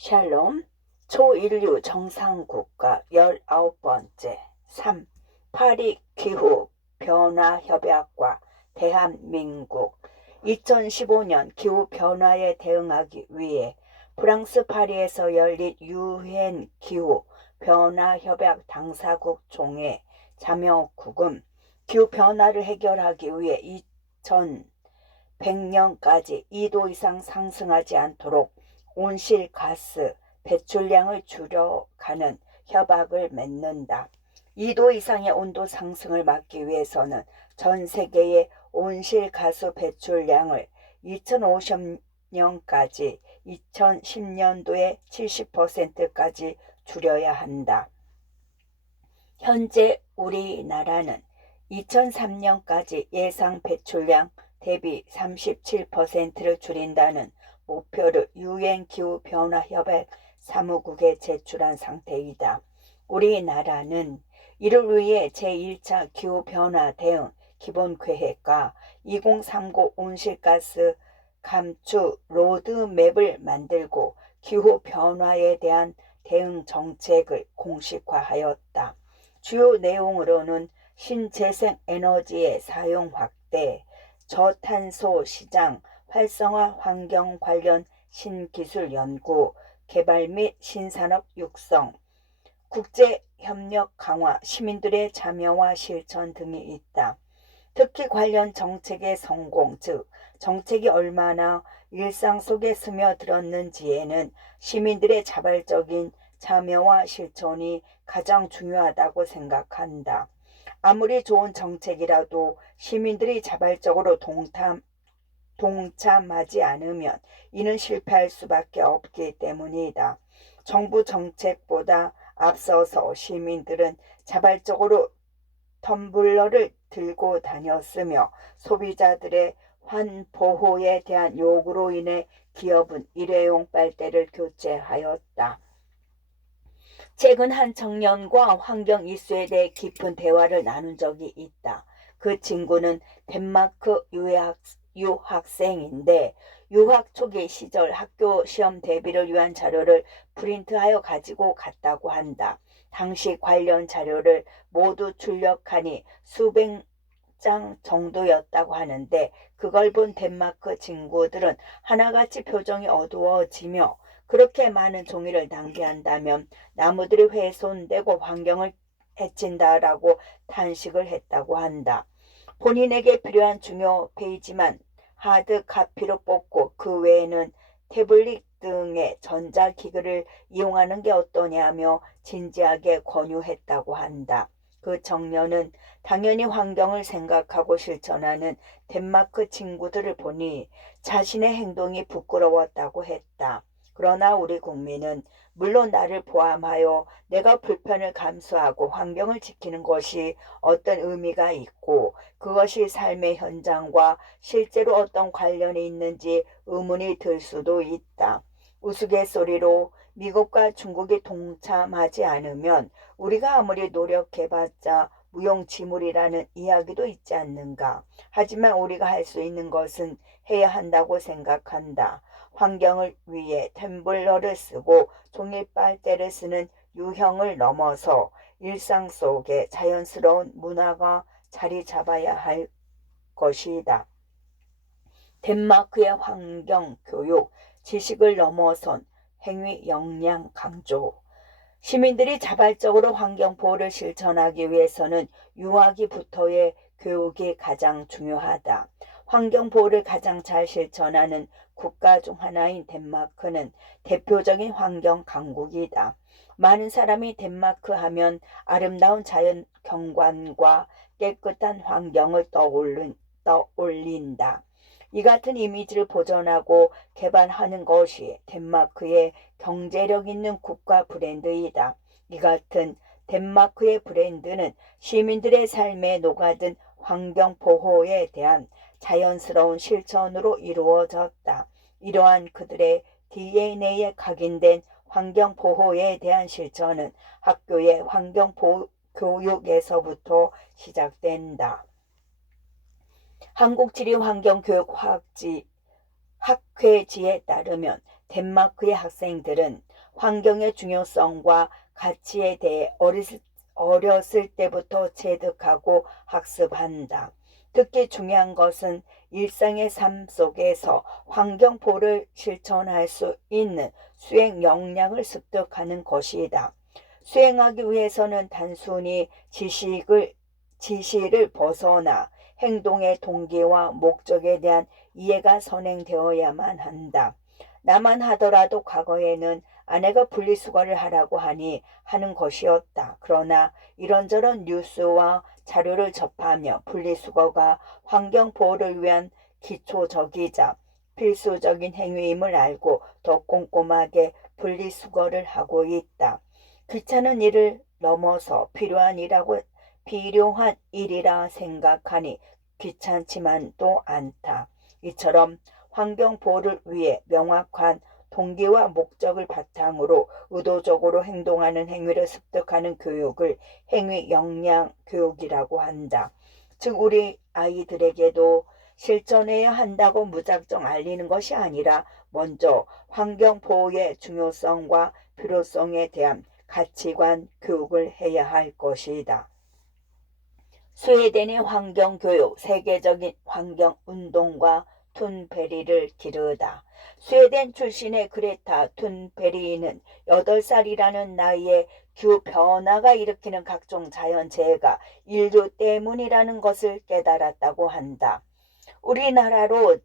샬롬, 초인류 정상국가 19번째 3. 파리 기후 변화 협약과 대한민국 2015년 기후 변화에 대응하기 위해 프랑스 파리에서 열린 유엔 기후 변화 협약 당사국 총회 참여국은 기후 변화를 해결하기 위해 2100년까지 2도 이상 상승하지 않도록 온실가스 배출량을 줄여가는 협약을 맺는다. 2도 이상의 온도 상승을 막기 위해서는 전 세계의 온실가스 배출량을 2050년까지 2010년도에 70%까지 줄여야 한다. 현재 우리나라는 2003년까지 예상 배출량 대비 37%를 줄인다는 목표를 유엔 기후 변화 협약 사무국에 제출한 상태이다. 우리나라는 이를 위해 제1차 기후 변화 대응 기본 계획과 2030 온실가스 감축 로드맵을 만들고 기후 변화에 대한 대응 정책을 공식화하였다. 주요 내용으로는 신재생 에너지의 사용 확대, 저탄소 시장 활성화, 환경 관련 신기술 연구, 개발 및 신산업 육성, 국제협력 강화, 시민들의 참여와 실천 등이 있다. 특히 관련 정책의 성공, 즉 정책이 얼마나 일상 속에 스며들었는지에는 시민들의 자발적인 참여와 실천이 가장 중요하다고 생각한다. 아무리 좋은 정책이라도 시민들이 자발적으로 동참하지 않으면 이는 실패할 수밖에 없기 때문이다. 정부 정책보다 앞서서 시민들은 자발적으로 텀블러를 들고 다녔으며 소비자들의 환보호에 대한 요구로 인해 기업은 일회용 빨대를 교체하였다. 최근 한 청년과 환경 이슈에 대해 깊은 대화를 나눈 적이 있다. 그 친구는 덴마크 유학생인데 유학 초기 시절 학교 시험 대비를 위한 자료를 프린트하여 가지고 갔다고 한다. 당시 관련 자료를 모두 출력하니 수백 장 정도였다고 하는데 그걸 본 덴마크 친구들은 하나같이 표정이 어두워지며 그렇게 많은 종이를 낭비한다면 나무들이 훼손되고 환경을 해친다라고 탄식을 했다고 한다. 본인에게 필요한 중요 페이지만 하드 카피로 뽑고 그 외에는 태블릿 등의 전자기기를 이용하는 게 어떠냐며 진지하게 권유했다고 한다. 그 청년은 당연히 환경을 생각하고 실천하는 덴마크 친구들을 보니 자신의 행동이 부끄러웠다고 했다. 그러나 우리 국민은 물론 나를 포함하여 내가 불편을 감수하고 환경을 지키는 것이 어떤 의미가 있고 그것이 삶의 현장과 실제로 어떤 관련이 있는지 의문이 들 수도 있다. 우스갯소리로 미국과 중국이 동참하지 않으면 우리가 아무리 노력해봤자 무용지물이라는 이야기도 있지 않는가. 하지만 우리가 할 수 있는 것은 해야 한다고 생각한다. 환경을 위해 텀블러를 쓰고 종이 빨대를 쓰는 유형을 넘어서 일상 속에 자연스러운 문화가 자리 잡아야 할 것이다. 덴마크의 환경 교육, 지식을 넘어선 행위 역량 강조. 시민들이 자발적으로 환경 보호를 실천하기 위해서는 유아기부터의 교육이 가장 중요하다. 환경 보호를 가장 잘 실천하는 국가 중 하나인 덴마크는 대표적인 환경 강국이다. 많은 사람이 덴마크 하면 아름다운 자연 경관과 깨끗한 환경을 떠올린다. 이 같은 이미지를 보존하고 개발하는 것이 덴마크의 경제력 있는 국가 브랜드이다. 이 같은 덴마크의 브랜드는 시민들의 삶에 녹아든 환경 보호에 대한 자연스러운 실천으로 이루어졌다. 이러한 그들의 DNA에 각인된 환경 보호에 대한 실천은 학교의 환경 보호 교육에서부터 시작된다. 한국지리환경교육학회지에 따르면 덴마크의 학생들은 환경의 중요성과 가치에 대해 어렸을 때부터 체득하고 학습한다. 특히 중요한 것은 일상의 삶 속에서 환경보호를 실천할 수 있는 수행 역량을 습득하는 것이다. 수행하기 위해서는 단순히 지시를 벗어나 행동의 동기와 목적에 대한 이해가 선행되어야만 한다. 나만 하더라도 과거에는 아내가 분리수거를 하라고 하니 하는 것이었다. 그러나 이런저런 뉴스와 자료를 접하며 분리수거가 환경보호를 위한 기초적이자 필수적인 행위임을 알고 더 꼼꼼하게 분리수거를 하고 있다. 귀찮은 일을 넘어서 필요한 일이라 생각하니 귀찮지만도 않다. 이처럼 환경보호를 위해 명확한 동기와 목적을 바탕으로 의도적으로 행동하는 행위를 습득하는 교육을 행위 역량 교육이라고 한다. 즉 우리 아이들에게도 실천해야 한다고 무작정 알리는 것이 아니라 먼저 환경보호의 중요성과 필요성에 대한 가치관 교육을 해야 할 것이다. 스웨덴의 환경교육, 세계적인 환경운동가 툰베리를 기르다. 스웨덴 출신의 그레타 툰베리는 8살이라는 나이에 기후변화가 일으키는 각종 자연재해가 인류 때문이라는 것을 깨달았다고 한다. 우리나라로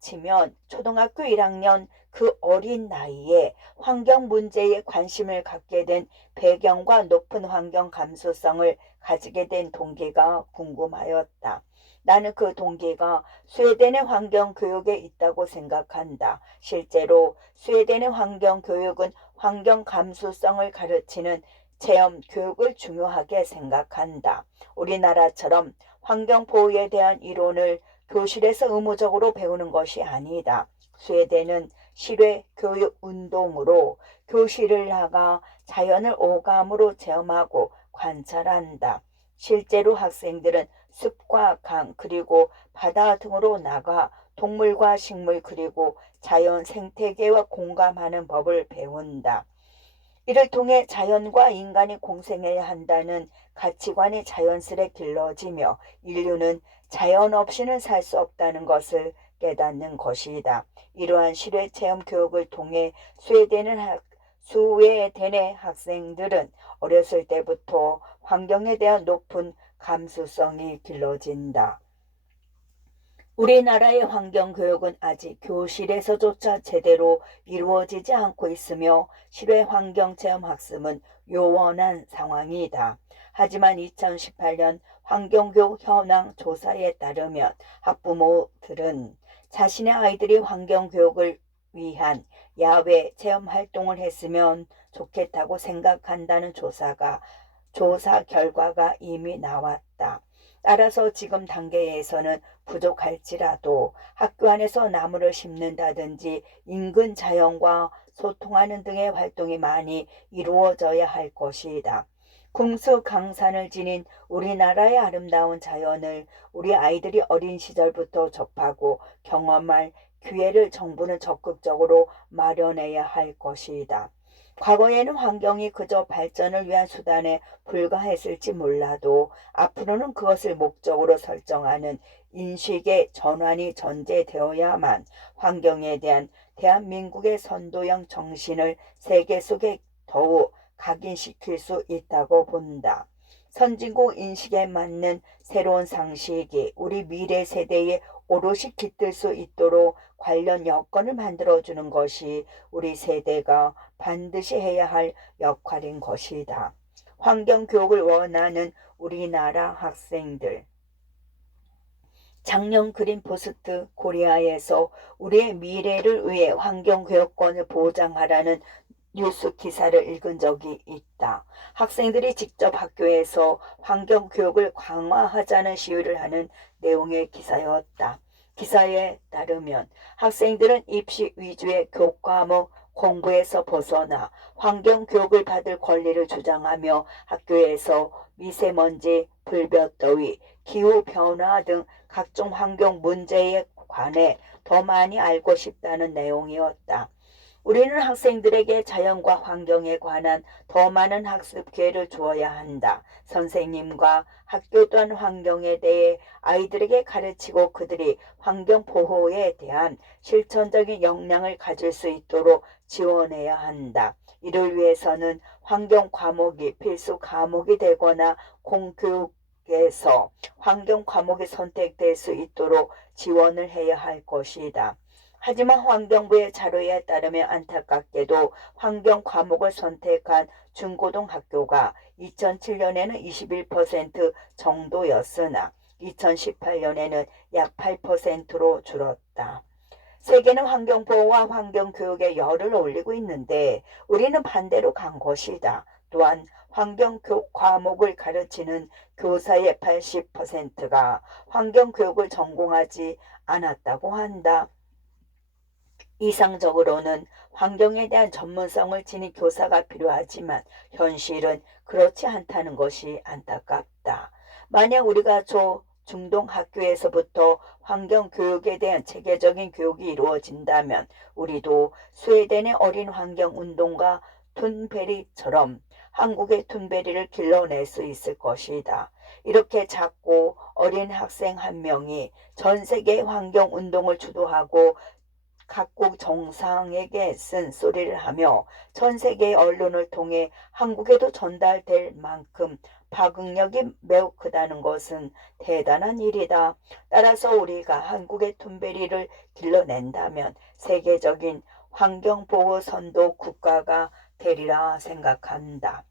치면 초등학교 1학년 그 어린 나이에 환경 문제에 관심을 갖게 된 배경과 높은 환경 감수성을 가지게 된 동기가 궁금하였다. 나는 그 동기가 스웨덴의 환경 교육에 있다고 생각한다. 실제로 스웨덴의 환경 교육은 환경 감수성을 가르치는 체험 교육을 중요하게 생각한다. 우리나라처럼 환경 보호에 대한 이론을 교실에서 의무적으로 배우는 것이 아니다. 스웨덴은 실외 교육 운동으로 교실을 나가 자연을 오감으로 체험하고 관찰한다. 실제로 학생들은 숲과 강 그리고 바다 등으로 나가 동물과 식물 그리고 자연 생태계와 공감하는 법을 배운다. 이를 통해 자연과 인간이 공생해야 한다는 가치관이 자연스레 길러지며 인류는 자연 없이는 살 수 없다는 것을 깨닫는 것이다. 이러한 실외 체험 교육을 통해 스웨덴의 학생들은 어렸을 때부터 환경에 대한 높은 감수성이 길러진다. 우리나라의 환경교육은 아직 교실에서조차 제대로 이루어지지 않고 있으며 실외 환경체험 학습은 요원한 상황이다. 하지만 2018년 환경교육 현황 조사에 따르면 학부모들은 자신의 아이들이 환경교육을 위한 야외 체험 활동을 했으면 좋겠다고 생각한다는 조사 결과가 이미 나왔다. 따라서 지금 단계에서는 부족할지라도 학교 안에서 나무를 심는다든지 인근 자연과 소통하는 등의 활동이 많이 이루어져야 할 것이다. 궁수강산을 지닌 우리나라의 아름다운 자연을 우리 아이들이 어린 시절부터 접하고 경험할 기회를 정부는 적극적으로 마련해야 할 것이다. 과거에는 환경이 그저 발전을 위한 수단에 불과했을지 몰라도 앞으로는 그것을 목적으로 설정하는 인식의 전환이 전제되어야만 환경에 대한 대한민국의 선도형 정신을 세계 속에 더욱 각인시킬 수 있다고 본다. 선진국 인식에 맞는 새로운 상식이 우리 미래 세대에 오롯이 깃들 수 있도록 관련 여건을 만들어주는 것이 우리 세대가 반드시 해야 할 역할인 것이다. 환경교육을 원하는 우리나라 학생들. 작년 그린 포스트 코리아에서 우리의 미래를 위해 환경교육권을 보장하라는 뉴스 기사를 읽은 적이 있다. 학생들이 직접 학교에서 환경교육을 강화하자는 시위를 하는 내용의 기사였다. 기사에 따르면 학생들은 입시 위주의 교과목 공부에서 벗어나 환경교육을 받을 권리를 주장하며 학교에서 미세먼지, 불볕더위, 기후변화 등 각종 환경 문제에 관해 더 많이 알고 싶다는 내용이었다. 우리는 학생들에게 자연과 환경에 관한 더 많은 학습 기회를 주어야 한다. 선생님과 학교 또한 환경에 대해 아이들에게 가르치고 그들이 환경 보호에 대한 실천적인 역량을 가질 수 있도록 지원해야 한다. 이를 위해서는 환경 과목이 필수 과목이 되거나 공교육에서 환경 과목이 선택될 수 있도록 지원을 해야 할 것이다. 하지만 환경부의 자료에 따르면 안타깝게도 환경 과목을 선택한 중고등학교가 2007년에는 21% 정도였으나 2018년에는 약 8%로 줄었다. 세계는 환경보호와 환경교육에 열을 올리고 있는데 우리는 반대로 간 것이다. 또한 환경교육 과목을 가르치는 교사의 80%가 환경교육을 전공하지 않았다고 한다. 이상적으로는 환경에 대한 전문성을 지닌 교사가 필요하지만 현실은 그렇지 않다는 것이 안타깝다. 만약 우리가 중동 학교에서부터 환경교육에 대한 체계적인 교육이 이루어진다면 우리도 스웨덴의 어린 환경운동가 툰베리처럼 한국의 툰베리를 길러낼 수 있을 것이다. 이렇게 작고 어린 학생 한 명이 전 세계 환경운동을 주도하고 각국 정상에게 쓴소리를 하며 전 세계의 언론을 통해 한국에도 전달될 만큼 파급력이 매우 크다는 것은 대단한 일이다. 따라서 우리가 한국의 툰베리를 길러낸다면 세계적인 환경보호 선도 국가가 되리라 생각한다.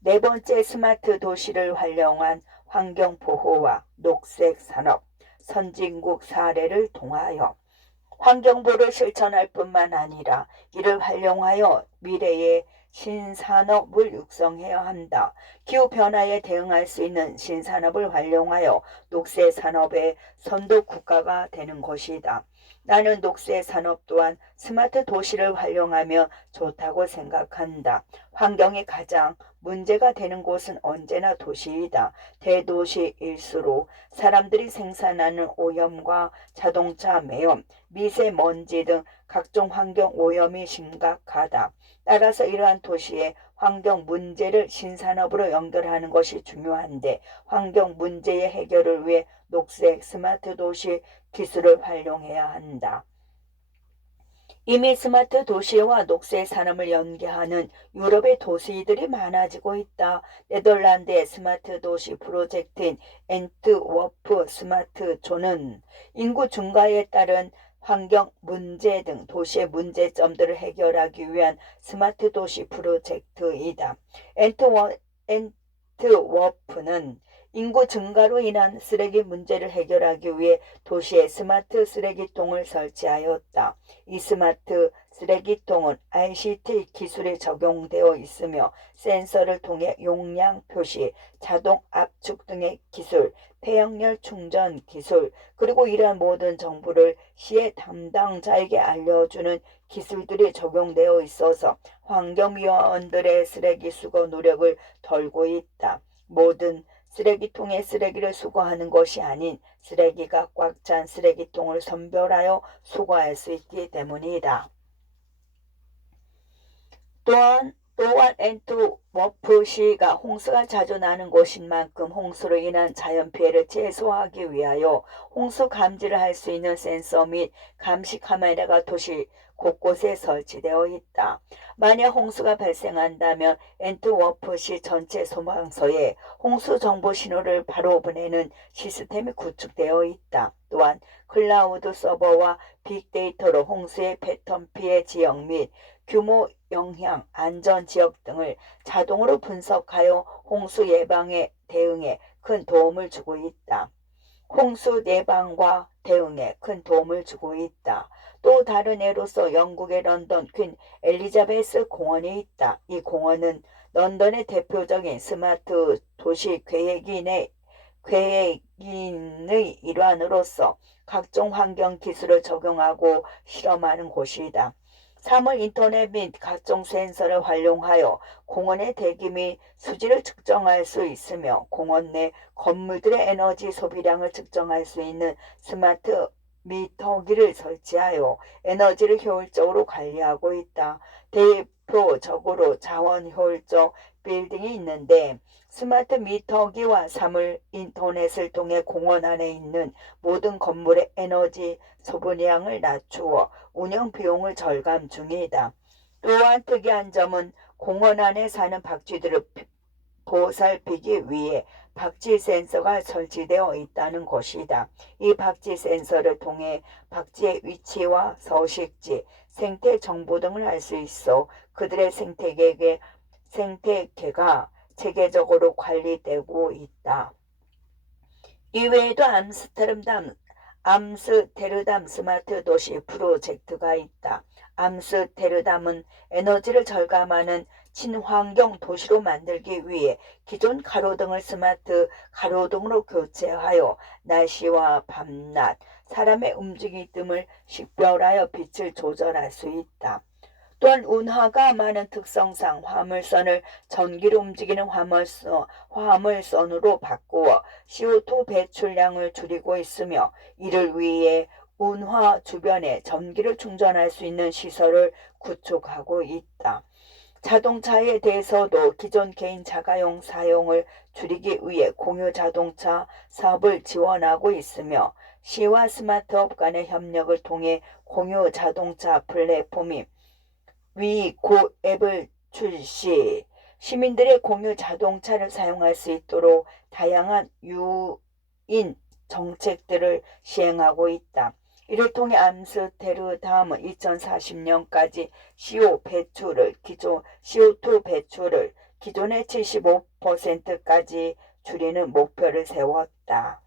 네 번째, 스마트 도시를 활용한 환경보호와 녹색산업, 선진국 사례를 통하여 환경보호를 실천할 뿐만 아니라 이를 활용하여 미래의 신산업을 육성해야 한다. 기후변화에 대응할 수 있는 신산업을 활용하여 녹색산업의 선도 국가가 되는 것이다. 나는 녹색산업 또한 스마트 도시를 활용하며 좋다고 생각한다. 환경이 가장 문제가 되는 곳은 언제나 도시이다. 대도시일수록 사람들이 생산하는 오염과 자동차 매연, 미세먼지 등 각종 환경 오염이 심각하다. 따라서 이러한 도시의 환경 문제를 신산업으로 연결하는 것이 중요한데 환경 문제의 해결을 위해 녹색 스마트 도시 기술을 활용해야 한다. 이미 스마트 도시와 녹색 산업을 연계하는 유럽의 도시들이 많아지고 있다. 네덜란드의 스마트 도시 프로젝트인 엔트워프 스마트존은 인구 증가에 따른 환경 문제 등 도시의 문제점들을 해결하기 위한 스마트 도시 프로젝트이다. 엔트워프는 인구 증가로 인한 쓰레기 문제를 해결하기 위해 도시에 스마트 쓰레기통을 설치하였다. 이 스마트 쓰레기통은 ICT 기술이 적용되어 있으며 센서를 통해 용량 표시, 자동 압축 등의 기술, 폐연열 충전 기술, 그리고 이러한 모든 정보를 시의 담당자에게 알려주는 기술들이 적용되어 있어서 환경위원들의 쓰레기 수거 노력을 덜고 있다. 모든 쓰레기통에 쓰레기를 수거하는 것이 아닌 쓰레기가 꽉 찬 쓰레기통을 선별하여 수거할 수 있기 때문이다. 또한 엔트워프시가 홍수가 자주 나는 곳인 만큼 홍수로 인한 자연피해를 최소화하기 위하여 홍수 감지를 할 수 있는 센서 및 감시 카메라가 도시 곳곳에 설치되어 있다. 만약 홍수가 발생한다면 엔트워프시 전체 소방서에 홍수 정보 신호를 바로 보내는 시스템이 구축되어 있다. 또한 클라우드 서버와 빅데이터로 홍수의 패턴 피해 지역 및 규모, 영향, 안전 지역 등을 자동으로 분석하여 홍수 예방에 대응에 큰 도움을 주고 있다. 홍수 예방과 대응에 큰 도움을 주고 있다. 또 다른 예로서 영국의 런던 퀸 엘리자베스 공원이 있다. 이 공원은 런던의 대표적인 스마트 도시 계획인의 일환으로서 각종 환경 기술을 적용하고 실험하는 곳이다. 사물 인터넷 및 각종 센서를 활용하여 공원의 대기 및 수질을 측정할 수 있으며 공원 내 건물들의 에너지 소비량을 측정할 수 있는 스마트 미터기를 설치하여 에너지를 효율적으로 관리하고 있다. 대표적으로 자원 효율적 빌딩이 있는데 스마트 미터기와 사물 인터넷을 통해 공원 안에 있는 모든 건물의 에너지 소비량을 낮추어 운영 비용을 절감 중이다. 또한 특이한 점은 공원 안에 사는 박쥐들을 보살피기 위해 박쥐 센서가 설치되어 있다는 것이다. 이 박쥐 센서를 통해 박쥐의 위치와 서식지, 생태 정보 등을 알 수 있어 그들의 생태계가 체계적으로 관리되고 있다. 이외에도 암스테르담 스마트 도시 프로젝트가 있다. 암스테르담은 에너지를 절감하는 친환경 도시로 만들기 위해 기존 가로등을 스마트 가로등으로 교체하여 날씨와 밤낮, 사람의 움직임 등을 식별하여 빛을 조절할 수 있다. 또한 운하가 많은 특성상 화물선을 전기로 움직이는 화물선으로 바꾸어 CO2 배출량을 줄이고 있으며 이를 위해 운하 주변에 전기를 충전할 수 있는 시설을 구축하고 있다. 자동차에 대해서도 기존 개인 자가용 사용을 줄이기 위해 공유 자동차 사업을 지원하고 있으며 시와 스마트업 간의 협력을 통해 공유 자동차 플랫폼이 위고 앱을 출시, 시민들의 공유 자동차를 사용할 수 있도록 다양한 유인 정책들을 시행하고 있다. 이를 통해 암스테르담은 2040년까지 CO2 배출을 기존의 75%까지 줄이는 목표를 세웠다.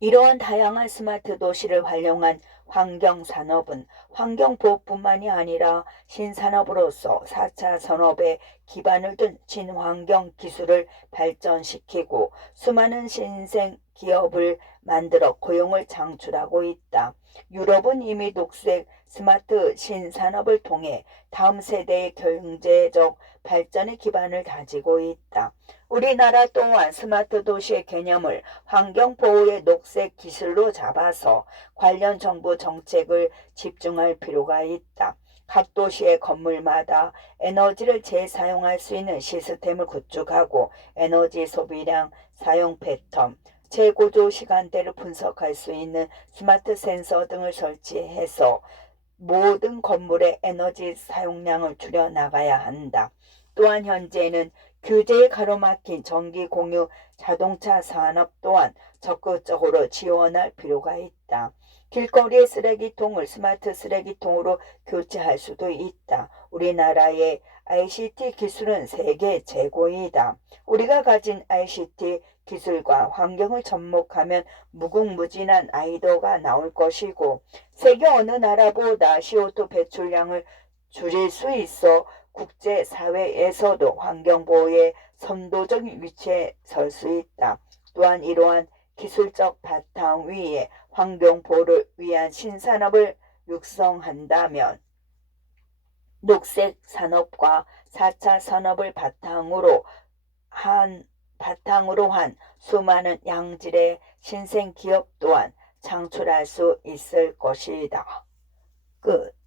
이러한 다양한 스마트 도시를 활용한 환경산업은 환경보호뿐만이 아니라 신산업으로서 4차 산업에 기반을 둔 친환경 기술을 발전시키고 수많은 신생 기업을 만들어 고용을 창출하고 있다. 유럽은 이미 녹색 스마트 신산업을 통해 다음 세대의 경제적 발전의 기반을 다지고 있다. 우리나라 또한 스마트 도시의 개념을 환경보호의 녹색 기술로 잡아서 관련 정부 정책을 집중할 필요가 있다. 각 도시의 건물마다 에너지를 재사용할 수 있는 시스템을 구축하고 에너지 소비량, 사용 패턴, 재고조 시간대를 분석할 수 있는 스마트 센서 등을 설치해서 모든 건물의 에너지 사용량을 줄여나가야 한다. 또한 현재는 규제에 가로막힌 전기 공유 자동차 산업 또한 적극적으로 지원할 필요가 있다. 길거리의 쓰레기통을 스마트 쓰레기통으로 교체할 수도 있다. 우리나라의 ICT 기술은 세계 최고이다. 우리가 가진 ICT 기술과 환경을 접목하면 무궁무진한 아이디어가 나올 것이고 세계 어느 나라보다 CO2 배출량을 줄일 수 있어 국제사회에서도 환경보호의 선도적 위치에 설 수 있다. 또한 이러한 기술적 바탕 위에 환경보호를 위한 신산업을 육성한다면 녹색 산업과 4차 산업을 바탕으로 한 수많은 양질의 신생 기업 또한 창출할 수 있을 것이다. 끝.